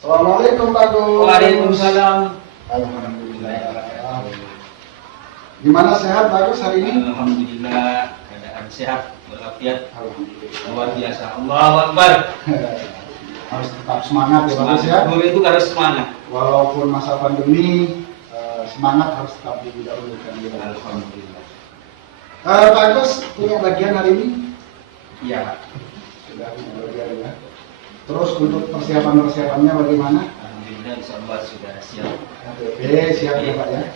Assalamualaikum Pak Gus. Waalaikumsalam. Alhamdulillah. Gimana sehat Pak Gus hari ini? Alhamdulillah, keadaan sehat walafiat. Alhamdulillah. Luar biasa. Allahu Akbar. Harus tetap semangat ya Pak Gus ya. Dulu itu harus semangat. Walaupun masa pandemi, semangat harus tetap didahulukan. Alhamdulillah. Pak Gus punya bagian hari ini? Iya. Sudah punya bagian ya. Terus untuk persiapannya bagaimana? Alhamdulillah, insyaallah sudah siap. Oke, siap ya Pak ya.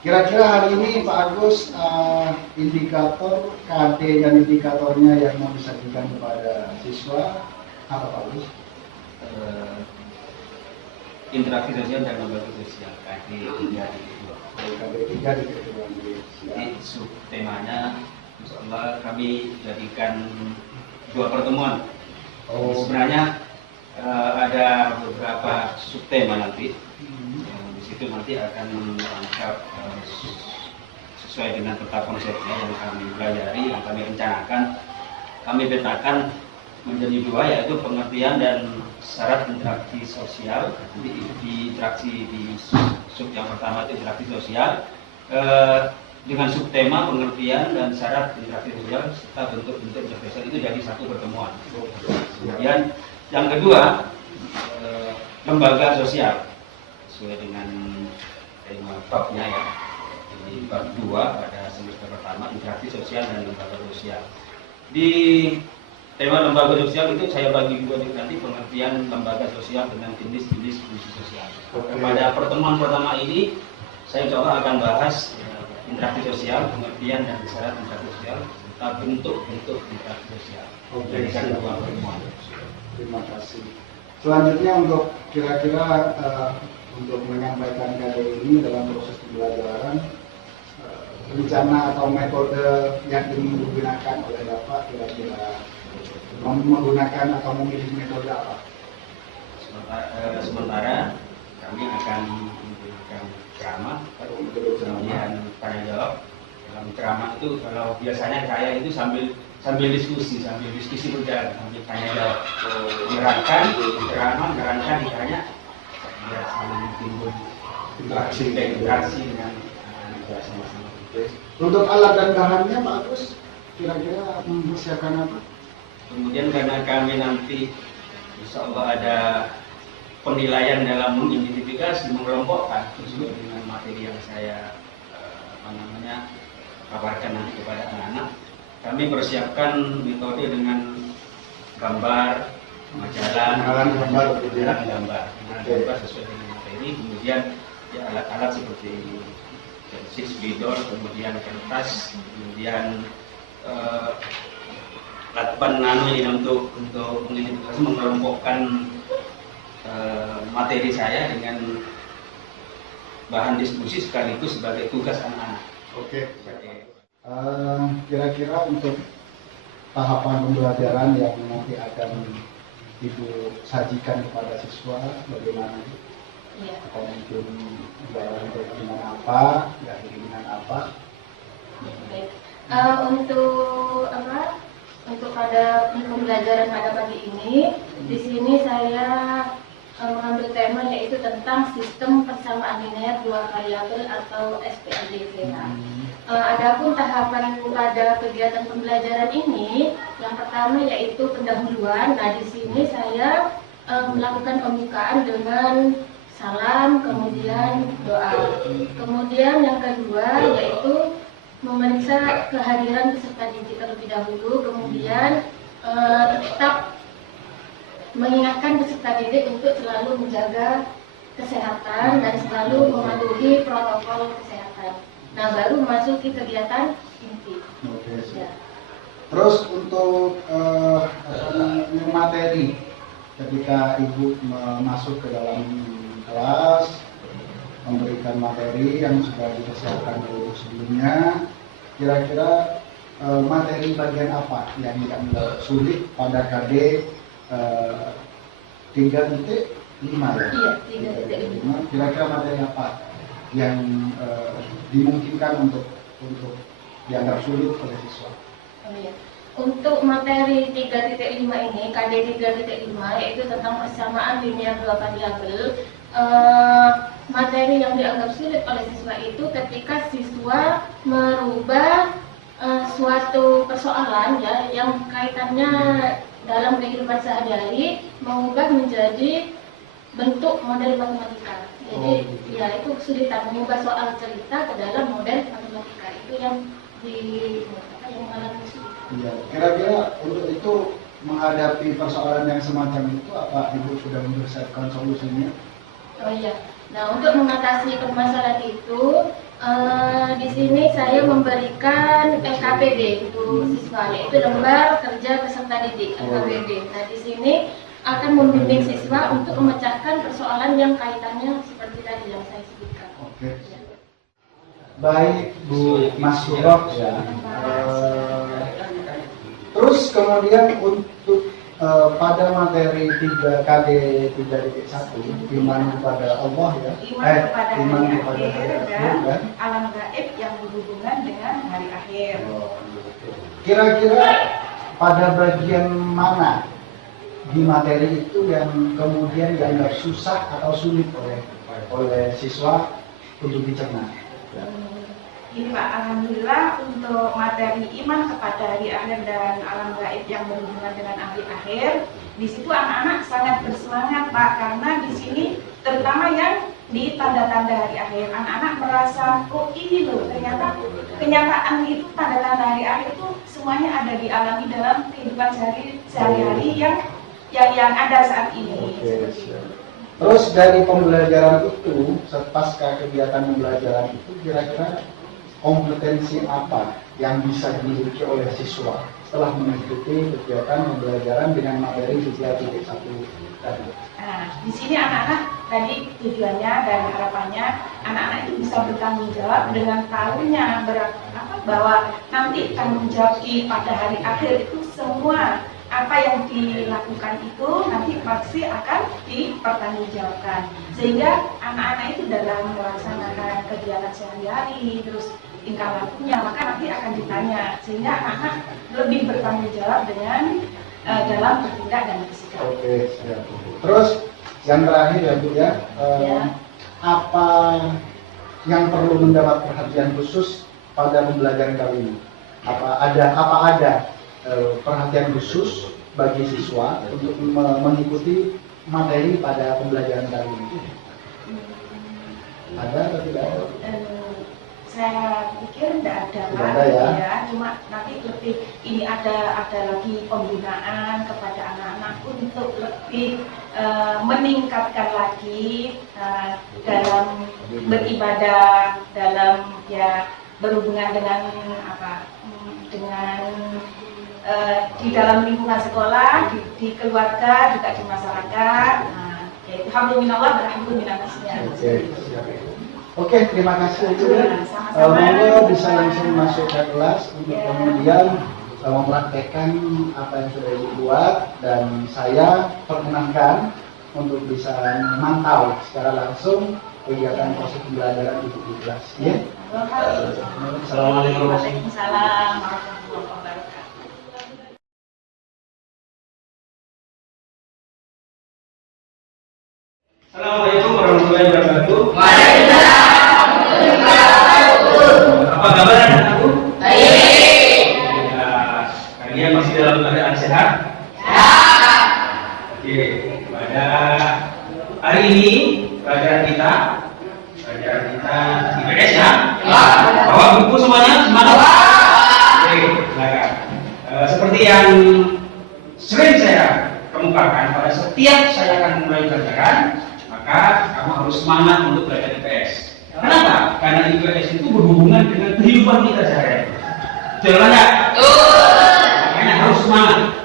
Kira-kira hari ini Pak Agus indikator KD dan indikatornya yang mau disajikan kepada siswa apa Pak Agus? Interaksi sosial dan lembaga sosial KD 3 di kedua. KD 3 di kedua. Jadi sub temanya insyaallah kami jadikan 2 pertemuan. Sebenarnya ada beberapa subtema nanti. Yang di situ nanti akan menangkap sesuai dengan peta konsepnya yang kami pelajari, yang kami rencanakan, kami petakan menjadi 2, yaitu pengertian dan syarat interaksi sosial. Jadi di interaksi di sub yang pertama itu interaksi sosial dengan subtema pengertian dan syarat interaksi sosial serta bentuk-bentuk interaksi sosial itu jadi 1 pertemuan. Kemudian yang kedua lembaga sosial sesuai dengan tema babnya ya. Jadi bab 2 pada semester pertama interaksi sosial dan lembaga sosial. Di tema lembaga sosial itu saya bagi 2 nanti pengertian lembaga sosial dengan jenis-jenis fungsi sosial. Pada pertemuan pertama ini saya coba akan bahas interaksi sosial, pengertian dan syarat interaksi sosial serta bentuk-bentuk interaksi sosial. Jadi kan 2 pertemuan. Terima kasih. Selanjutnya untuk kira-kira untuk menyampaikan KD ini dalam proses pembelajaran, rencana atau metode yang ingin digunakan oleh Bapak kira-kira menggunakan atau memilih metode apa? Sementara kami akan memberikan ceramah, kemudian tanya jawab. Dalam ceramah itu kalau biasanya saya itu sambil diskusi berjalan, sambil tanya jawab, menerangkan ceramah, menerangkan ditanya, biar saling timbul interaksi dengan masing-masing. Untuk alat dan bahannya Pak Agus kira-kira mempersiapkan apa? Kemudian karena kami nanti insya Allah ada penilaian dalam mengidentifikasi, mengelompokkan sesuai dengan materi yang saya kabarkan nanti kepada anak-anak. Kami persiapkan metode dengan gambar, gambar sesuai dengan materi. Kemudian ya, alat-alat seperti pensil, spidol, kemudian kertas, kemudian lakban nano ini untuk mengidentifikasi, mengelompokkan materi saya dengan bahan diskusi sekaligus sebagai tugas anak-anak. Oke. Kira-kira untuk tahapan pembelajaran yang nanti akan Ibu sajikan kepada siswa bagaimana? Iya. Atau mungkin dengan apa, dengan apa? Baik. Untuk pada pembelajaran pada pagi ini, di sini saya mengambil tema yaitu tentang sistem persamaan linear 2 variabel atau SPLDVH. Adapun tahapan pada kegiatan pembelajaran ini, yang pertama yaitu pendahuluan. Nah, di sini saya melakukan pembukaan dengan salam, kemudian doa. Kemudian yang kedua yaitu memeriksa kehadiran peserta didik terlebih dahulu, kemudian tetap mengingatkan peserta didik untuk selalu menjaga kesehatan dan selalu mematuhi protokol kesehatan. Nah, baru memasuki kegiatan inti. Oke. Ya. Terus untuk materi ketika Ibu masuk ke dalam kelas memberikan materi yang sudah dipersiapkan dulu sebelumnya, kira-kira materi bagian apa yang sulit pada KD 3.5 ya? Iya, 3.5. Kira-kira materi apa yang dimungkinkan untuk dianggap sulit oleh siswa? Oh, iya. Untuk materi 3.5 ini, KD 3.5, yaitu tentang persamaan linear dua variabel. Materi yang dianggap sulit oleh siswa itu ketika siswa merubah suatu persoalan ya yang kaitannya dalam kehidupan sehari-hari, mengubah menjadi bentuk model matematika. Jadi ya itu kesulitan mengubah soal cerita ke dalam model matematika, itu yang mengalami kesulitan. Iya, kira-kira untuk itu menghadapi persoalan yang semacam itu apa Ibu sudah mempersiapkan solusinya? Oh iya. Nah, untuk mengatasi permasalahan itu, di sini saya memberikan LKPD untuk siswa, yaitu lembar kerja peserta didik LKPD. Nah, di sini akan membimbing siswa untuk memecahkan persoalan yang kaitannya seperti tadi yang saya sebutkan. Oke. Baik, Bu Mas Surok ya. Terus kemudian untuk pada materi 3KD 3.1 iman kepada Allah ya, iman kepada kepada hari akhir dan dan alam gaib yang berhubungan dengan hari akhir. Kira-kira pada bagian mana di materi itu yang kemudian dianggap susah atau sulit oleh siswa untuk dicerna? Ini Pak, alhamdulillah untuk materi iman kepada hari akhir dan alam gaib yang berhubungan dengan hari akhir, di situ anak-anak sangat bersemangat Pak, karena di sini terutama yang di tanda-tanda hari akhir, anak-anak merasa kok ini loh ternyata kenyataan itu tanda-tanda hari akhir itu semuanya ada dialami dalam kehidupan sehari-hari yang ada saat ini. Oke, siap. Terus dari pembelajaran itu, pasca kegiatan pembelajaran itu, kira-kira kompetensi apa yang bisa dimiliki oleh siswa setelah mengikuti kegiatan pembelajaran dengan materi 3.1 tadi? Nah, di sini anak-anak tadi tujuannya dan harapannya anak-anak itu bisa bertanggung jawab dengan tahunya bahwa nanti tanggung jawab pada hari akhir itu semua apa yang dilakukan itu nanti pasti akan dipertanggungjawabkan, sehingga anak-anak itu dalam melaksanakan kegiatan sehari-hari terus tingkah lakunya maka nanti akan ditanya, sehingga anak-anak lebih bertanggung jawab dengan dalam bertindak dan bersikap. Oke, siap. Terus yang terakhir ya Bu ya, apa yang perlu mendapat perhatian khusus pada pembelajaran kali ini? Apa ada perhatian khusus bagi siswa untuk mengikuti materi pada pembelajaran kali ini? Ada atau tidak ada? Saya pikir tidak ada Tidak ada, ya. Cuma nanti lebih ini ada lagi pembinaan kepada anak-anak untuk lebih meningkatkan lagi dalam beribadah, dalam ya berhubungan dengan di dalam lingkungan sekolah, di keluarga, juga di masyarakat. Nah, yaitu hamdulillah berhamdulillah. Oke, terima kasih Ibu. Monggo bisa langsung masuk ke kelas untuk kemudian mempraktekkan apa yang sudah Ibu buat, dan saya perkenankan untuk bisa memantau secara langsung kegiatan proses pembelajaran Ibu di kelas. Ya. Assalamualaikum warahmatullahi wabarakatuh. Assalamualaikum warahmatullahi wabarakatuh. Apa kabar anak-anakku? Baik. Kalian masih dalam keadaan sehat? Sehat. Oke, pada hari ini pelajaran kita IPS ya? Bawa buku semuanya? Semangat? Oke, silakan. Seperti yang sering saya kemukakan, pada setiap saya akan mulai pelajaran, maka kamu harus semangat untuk belajar IPS. Kenapa? Karena IPS itu berhubungan dengan kehidupan kita sehari-hari. Betul nggak? Makanya harus semangat.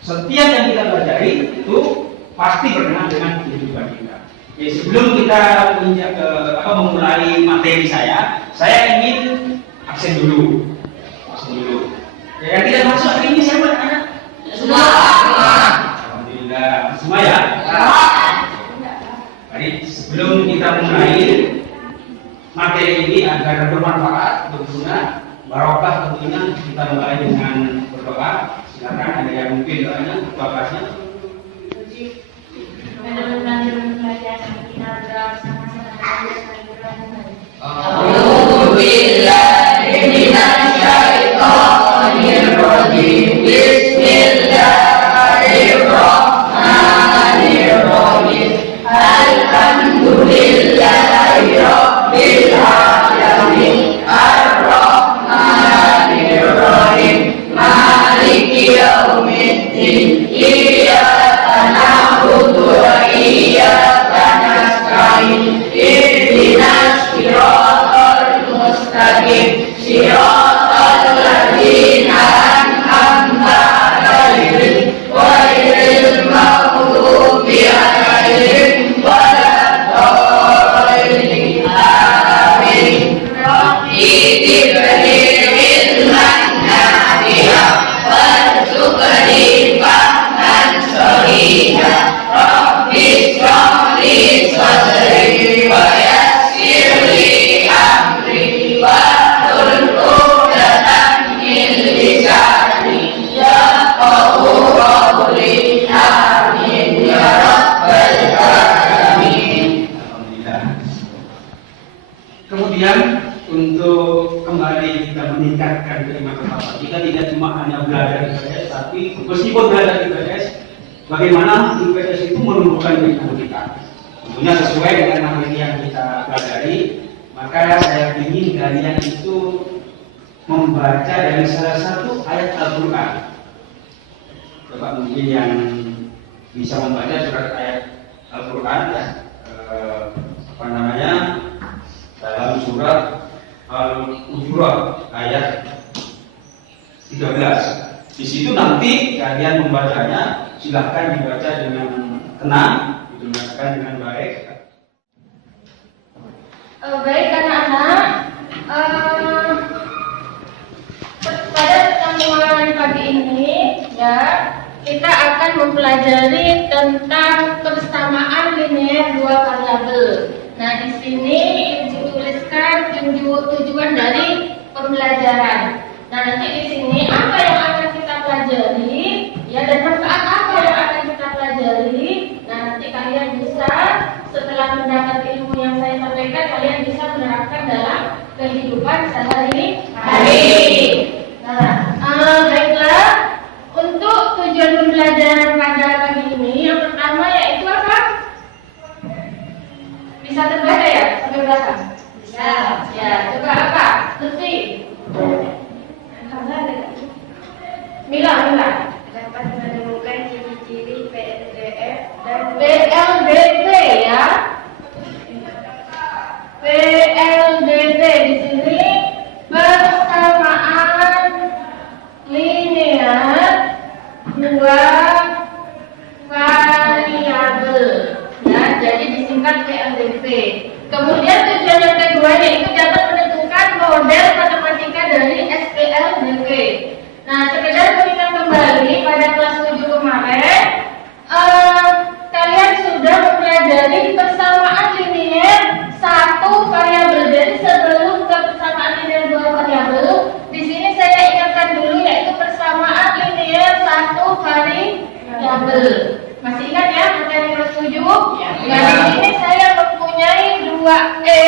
Setiap yang kita pelajari itu pasti berkenaan dengan kehidupan kita. Ya, sebelum kita memulai materi saya ingin absen dulu. Ya, yang tidak masuk hari ini siapa anak? Semua. Alhamdulillah, semua ya. Jadi sebelum kita mulai materi ini agar bermanfaat, berguna, barokah, tentunya kita mulai dengan berdoa. Bapak, silakan ada yang mungkin doanya, Bapaknya. Kemudian untuk kembali kita meningkatkan keimanan Bapak, kita tidak cuma hanya belajar IPS, tapi meskipun belajar IPS, bagaimana IPS itu menumbuhkan ilmu kita. Tentunya sesuai dengan materi yang kita pelajari, maka saya ingin kalian itu membaca dari salah satu ayat Al-Quran. Coba mungkin yang bisa membaca surat ayat Al-Quran, dalam surat Al-Hujurat ayat 13. Di situ nanti kalian membacanya, silahkan dibaca dengan tenang, didengarkan dengan baik. Baik anak-anak, pada pertemuan pagi ini ya kita akan mempelajari tentang persamaan linear dua variabel. Nah, di sini dituliskan tujuan dari pembelajaran. Nah, nanti di sini apa yang akan kita pelajari, ya, dan manfaat apa yang akan kita pelajari. Nah, nanti kalian bisa setelah mendapat ilmu yang saya sampaikan, kalian bisa menerapkan dalam kehidupan sehari-hari. Nah, baiklah. Untuk tujuan pembelajaran pada pagi ini, yang pertama yaitu apa? Bisa terbaca ya sampai belakang? Bisa. Ya, coba apa? Lutfi. Mila. Dapat menemukan ciri-ciri PLDF dan PLDT ya. PLDT di sini persamaan linear dua variabel. Ya, jadi disingkat PLDT. Kemudian tujuan yang kedua yaitu dapat menentukan model matematika dari SPLDT. Nah, sekedar mengingat kembali pada kelas 7 kemarin, kalian sudah mempelajari persamaan linear satu variabel. Jadi sebelum ke persamaan linear dua variabel, di sini saya ingatkan dulu yaitu persamaan linear satu variabel. Masih ingat ya materi kelas 7? Ya. Nah, di sini saya mempunyai 2E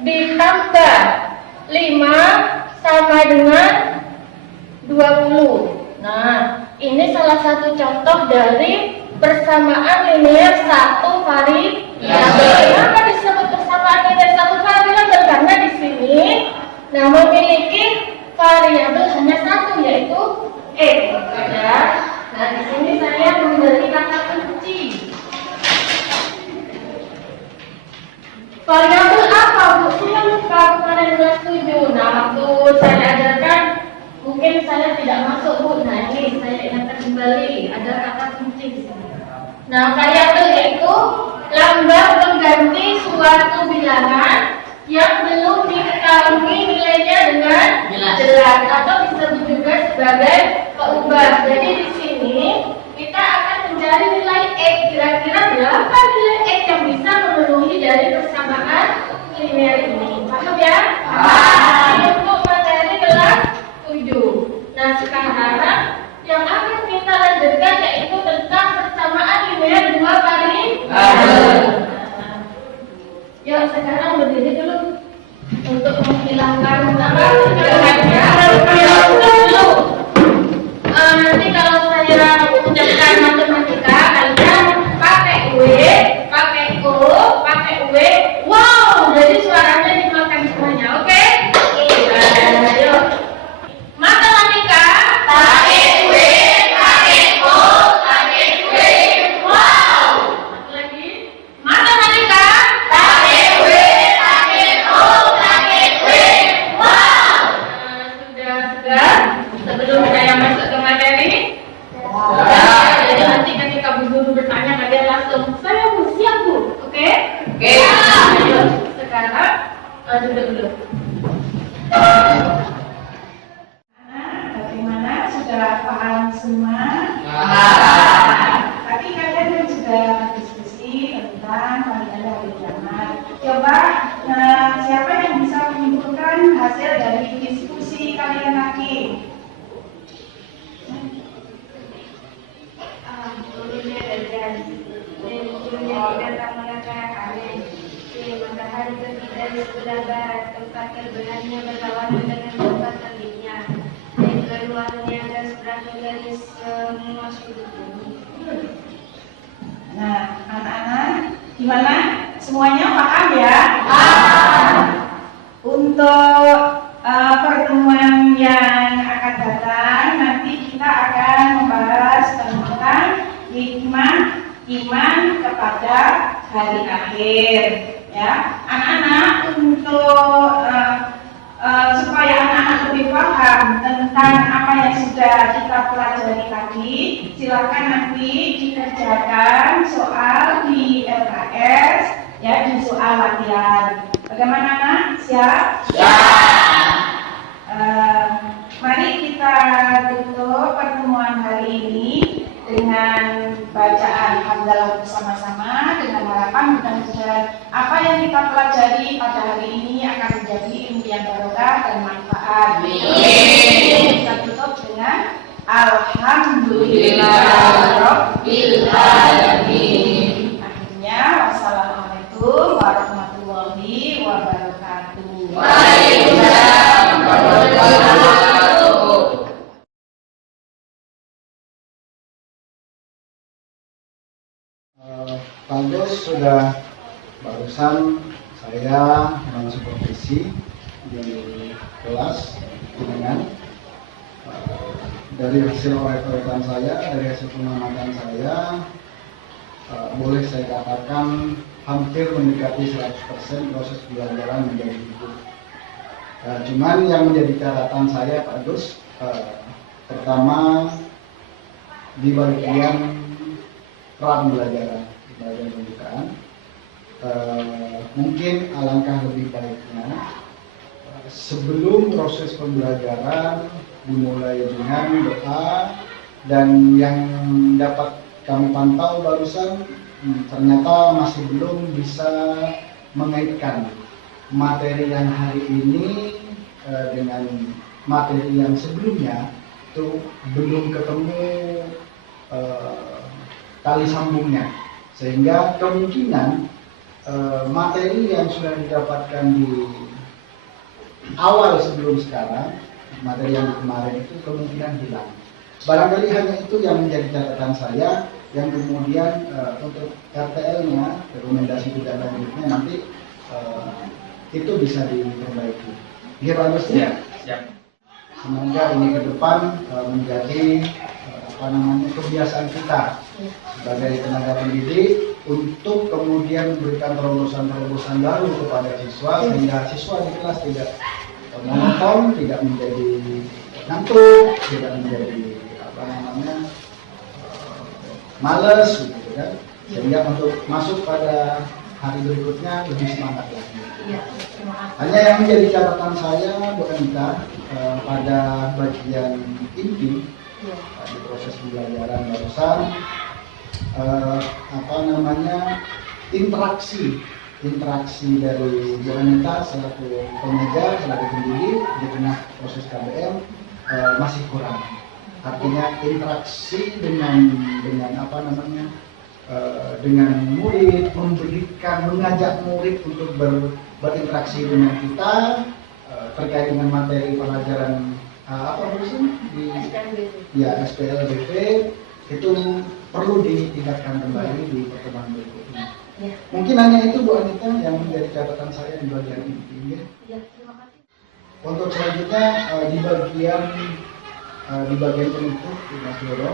ditambah 5 sama dengan 20. Nah, ini salah satu contoh dari persamaan linear satu variabel. Kenapa disebut persamaan linear satu variabel? Karena di sini memiliki variabel hanya satu, yaitu E. Ya. Nah, di sini saya memberi kata kunci. Variabel apa, Bu? Saya lupa kemarin kelas 7. Nah, waktu saya ajarkan mungkin saya tidak masuk, Bu. Nah, ini saya ingatkan kembali, ada kata kunci di sini. Nah, variabel yaitu lambang pengganti suatu bilangan yang belum diketahui nilainya dengan jelas atau disebut juga sebagai peubah. Jadi di sini kita akan mencari nilai X. Kira-kira berapa nilai X yang bisa memenuhi dari persamaan linear ini? Paham ya? Paham. Untuk materi kelas 7. Nah, sekarang Nanti kalau saya ucapkan matematika, kalian pakai W, pakai O, pakai W. Wow, jadi suaranya dimakan semuanya, oke? Ayo. Matematika, pakai W, pakai O, pakai W. Wow. Lagi. Matematika, pakai W, pakai O, pakai W. Wow. Sudah. Sebelum saya masuk ke materi, jadi nanti ketika Bu Guru bertanya kalian langsung saya Bu, siap Bu, oke? Oke. Ayo, sekarang duduk dulu. Bagaimana, sudah paham semua? Tadi kalian kan sudah diskusi tentang panggilan hari kiamat. Coba siapa yang bisa menyimpulkan hasil dari diskusi kalian tadi? Turunnya derajat dan munculnya binatang melangkah angin. Matahari terbit dari sebelah barat, tempat terbelahnya berlawanan dengan tempat terbitnya. Dan keluarnya gas berakhir dari semua sudut bumi. Nah, anak-anak, gimana? Semuanya paham ya? Untuk pertemuan yang akan datang, nanti kita akan membahas tentang hikmah iman kepada hari akhir. Ya, anak-anak, untuk supaya anak-anak lebih paham tentang apa yang sudah kita pelajari tadi, silakan nanti dikerjakan soal di LKS, ya, di soal latihan. Bagaimana, anak? Siap? Mari kita tutup pertemuan hari ini dengan bacaan hamdalah bersama-sama, dengan harapan mudah-mudahan apa yang kita pelajari pada hari ini akan menjadi ilmu yang barokah dan manfaat. Kita tutup dengan Alhamdulillahirabbil alamin. Akhirnya, wassalamualaikum warahmatullahi wabarakatuh. Waalaikumsalam warahmatullahi wabarakatuh. Pak Gus sudah barusan saya mensupervisi di kelas dengan dari hasil oret-oretan saya, dari hasil pengamatan saya, boleh saya katakan hampir mendekati 100% proses pembelajaran menjadi hidup. Cuman yang menjadi catatan saya Pak Gus, pertama di bagian pembelajaran pembukaan, mungkin alangkah lebih baiknya sebelum proses pembelajaran dimulai dengan doa, dan yang dapat kami pantau barusan ternyata masih belum bisa mengaitkan materi yang hari ini dengan materi yang sebelumnya, itu belum ketemu tali sambungnya, sehingga kemungkinan materi yang sudah didapatkan di awal sebelum sekarang, materi yang kemarin itu kemungkinan hilang. Barangkali hanya itu yang menjadi catatan saya, yang kemudian untuk RTL-nya, rekomendasi tidak lanjutnya nanti itu bisa diperbaiki. Iya Pak Gus ya? Siap. Semoga ini ke depan menjadi kebiasaan kita sebagai tenaga pendidik untuk kemudian memberikan terobosan-terobosan baru kepada siswa, sehingga siswa di kelas tidak monoton, tidak menjadi ngantuk, tidak menjadi males, gitu kan, sehingga untuk masuk pada hari berikutnya lebih semangat lagi. Hanya yang menjadi catatan saya, Bu Anita, pada bagian inti di proses pembelajaran barusan, interaksi dari Bu Anita selaku pengajar, selaku pendidik di tengah proses KBM masih kurang. Artinya interaksi dengan mengajak murid untuk berinteraksi dengan kita, terkait dengan materi pelajaran apa sih di SPLBP itu perlu ditingkatkan kembali di pertemuan berikutnya. Ya. Mungkin hanya itu Bu Anita yang menjadi catatan saya di bagian ini. Ya, terima kasih. Untuk selanjutnya di bagian penutup Mas Doro,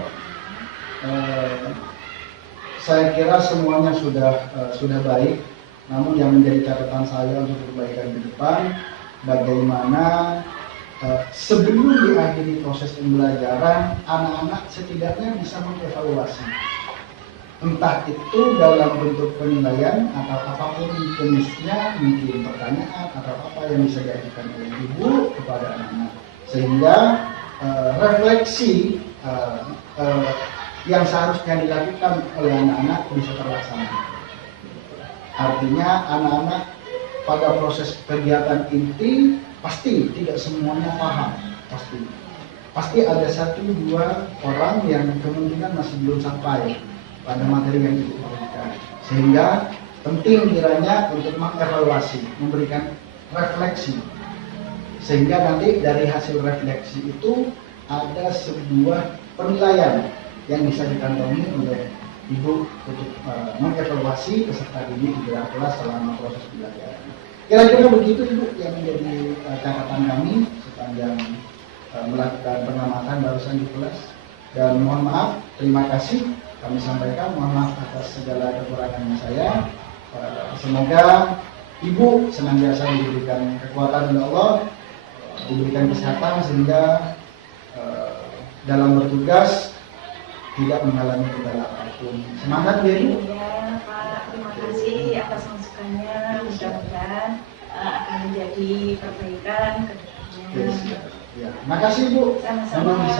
saya kira semuanya sudah baik. Namun yang menjadi catatan saya untuk perbaikan ke depan, bagaimana sebelum diakhiri proses pembelajaran, anak-anak setidaknya bisa mengevaluasi. Entah itu dalam bentuk penilaian atau apapun jenisnya, mungkin pertanyaan atau apa yang bisa diajukan oleh ibu kepada anak-anak. Sehingga refleksi yang seharusnya dilakukan oleh anak-anak bisa terlaksana. Artinya anak-anak pada proses kegiatan inti pasti tidak semuanya paham, pasti ada 1-2 orang yang kemungkinan masih belum sampai pada materi yang diberikan. Sehingga penting kiranya untuk mengevaluasi, memberikan refleksi, sehingga nanti dari hasil refleksi itu ada sebuah penilaian yang bisa dikantongi oleh ibu untuk mengevaluasi peserta didik di dalam kelas selama proses pembelajaran. Kira-kira begitu ibu yang menjadi catatan kami sepanjang melakukan pengamatan barusan di kelas. Dan mohon maaf, terima kasih kami sampaikan, mohon maaf atas segala kekurangan saya. Semoga ibu senantiasa diberikan kekuatan oleh Allah, diberikan kesehatan sehingga dalam bertugas tidak mengalami kendala apapun. Semangat ya ibu. Ya Pak, terima kasih atas masukannya. Mudah-mudahan akan menjadi perbaikan ke depannya. Ya, makasih ibu. Sama-sama. Memang bisa